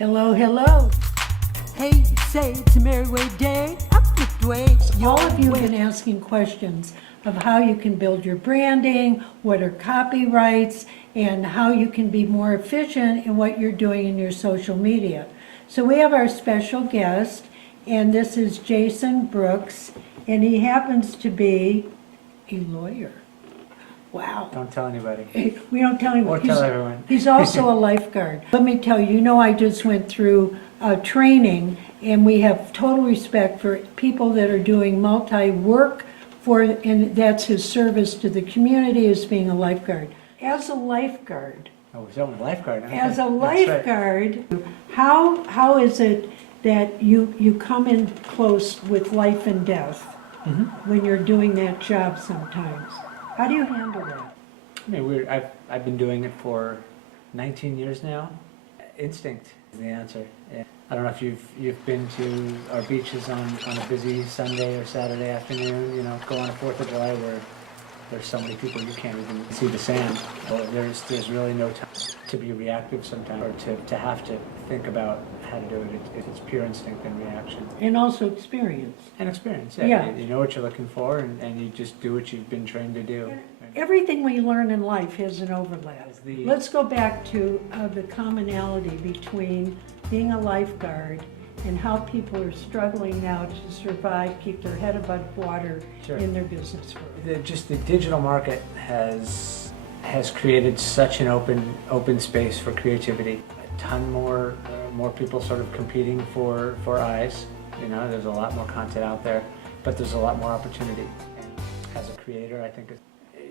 Hello, hello. Hey, say it's a merry way day. I flipped away. All of you have been asking questions of how you can build your branding, what are copyrights, and how you can be more efficient in what you're doing in your social media. So we have our special guest, and this is Jason Brooks, and he happens to be a lawyer. Wow. Don't tell anybody. We don't tell anyone. Or tell everyone. He's also a lifeguard. Let me tell you, I just went through training, and we have total respect for people that are doing multi-work and that's his service to the community as being a lifeguard. As a lifeguard, Oh, we're talking lifeguard. Okay. as a That's right. lifeguard, how is it that you come in close with life and death when you're doing that job sometimes? How do you handle that? I mean, I've been doing it for 19 years now. Instinct is the answer. Yeah. I don't know if you've been to our beaches on a busy Sunday or Saturday afternoon. Go on a 4th of July where there's so many people you can't even see the sand. Well, there's really no time to be reactive sometimes, or to have to think about how to do it. It's pure instinct and reaction. And also experience. And experience, Yeah. You know what you're looking for, and you just do what you've been trained to do. Everything we learn in life has an overlap. Let's go back to the commonality between being a lifeguard and how people are struggling now to survive, keep their head above water Sure. in their business world. Just the digital market has created such an open space for creativity. A ton more people sort of competing for eyes. There's a lot more content out there, but there's a lot more opportunity. And as a creator, I think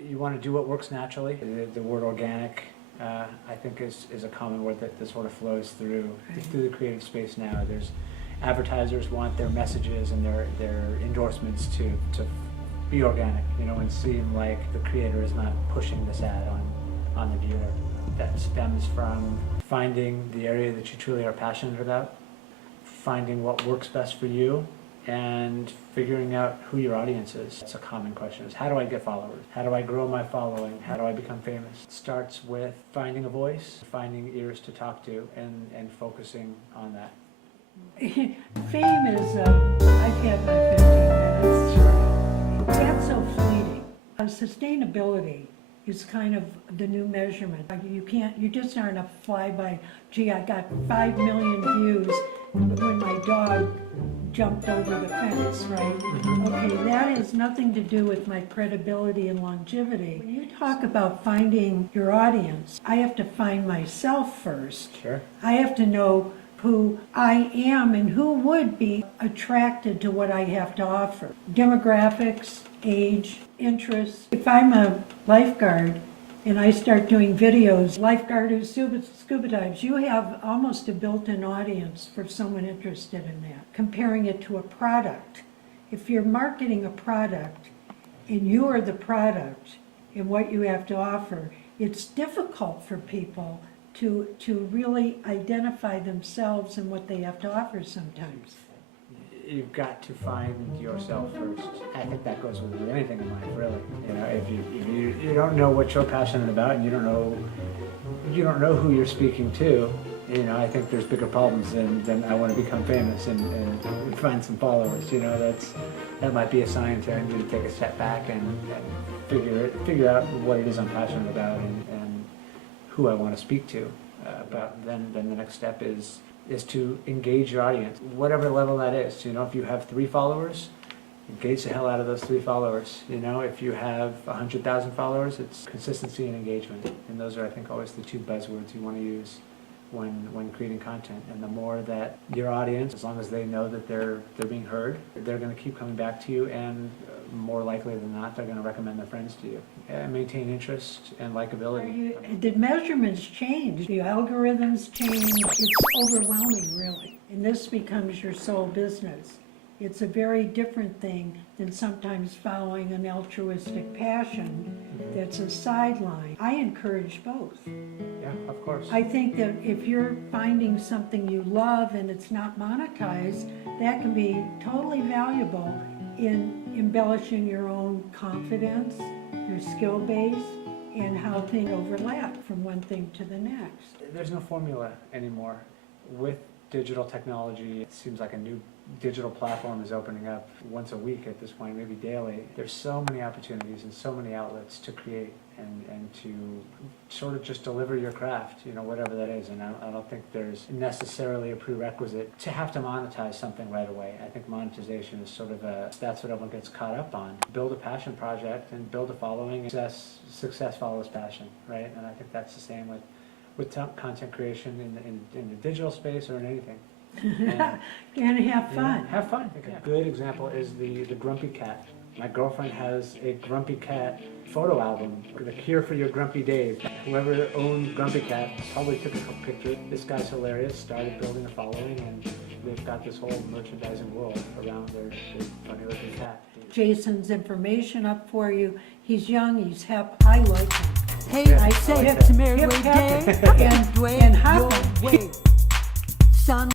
you want to do what works naturally. The word organic, I think, is a common word that sort of flows through the creative space now. There's advertisers want their messages and their endorsements to be organic, and seem like the creator is not pushing this ad on the viewer. That stems from finding the area that you truly are passionate about, finding what works best for you, and figuring out who your audience is. That's a common question, is how do I get followers? How do I grow my following? How do I become famous? It starts with finding a voice, finding ears to talk to, and focusing on that. Fame is, I've had my 15 minutes. That's so fleeting. Sustainability is kind of the new measurement. You just aren't a flyby, gee, I got 5 million views when my dog jumped over the fence, right? Okay, that has nothing to do with my credibility and longevity. When you talk about finding your audience, I have to find myself first. Sure. I have to know who I am and who would be attracted to what I have to offer. Demographics, age, interests. If I'm a lifeguard and I start doing videos, lifeguard who scuba dives, you have almost a built-in audience for someone interested in that. Comparing it to a product. If you're marketing a product and you are the product and what you have to offer, it's difficult for people to really identify themselves and what they have to offer sometimes. You've got to find yourself first. I think that goes with anything in life, really. If you don't know what you're passionate about, and you don't know who you're speaking to, I think there's bigger problems than I want to become famous and find some followers. That might be a sign to me to take a step back and figure out what it is I'm passionate about and who I want to speak to about. Then the next step is to engage your audience, whatever level that is. If you have 3 followers, engage the hell out of those 3 followers. If you have 100,000 followers, it's consistency and engagement. And those are, I think, always the 2 buzzwords you want to use when creating content. And the more that your audience, as long as they know that they're being heard, they're going to keep coming back to you, and more likely than not, they're going to recommend their friends to you. Maintain interest and likability. The measurements change, the algorithms change, it's overwhelming, really. And this becomes your sole business. It's a very different thing than sometimes following an altruistic passion that's a sideline. I encourage both. Yeah, of course. I think that if you're finding something you love and it's not monetized, that can be totally valuable in embellishing your own confidence, your skill base, and how things overlap from one thing to the next. There's no formula anymore. with digital technology, it seems like a new digital platform is opening up once a week at this point, maybe daily. There's so many opportunities and so many outlets to create and to sort of just deliver your craft, you know, whatever that is. And I don't think there's necessarily a prerequisite to have to monetize something right away. I think monetization is sort of that's what everyone gets caught up on. Build a passion project and build a following. Success follows passion, right? And I think that's the same with content creation in the digital space or in anything. And have fun. Have fun. I think a good example is the grumpy cat. My girlfriend has a grumpy cat photo album, the cure for your grumpy days. Whoever owned Grumpy Cat probably took a couple pictures. This guy's hilarious, started building a following, and they've got this whole merchandising world around their funny looking cat. Jason's information up for you. He's young, he's hip, I like him. Hey, Yeah, I I say like to that. Merrie Hip, Way hip, Day, and Dwayne hopping. your way. Son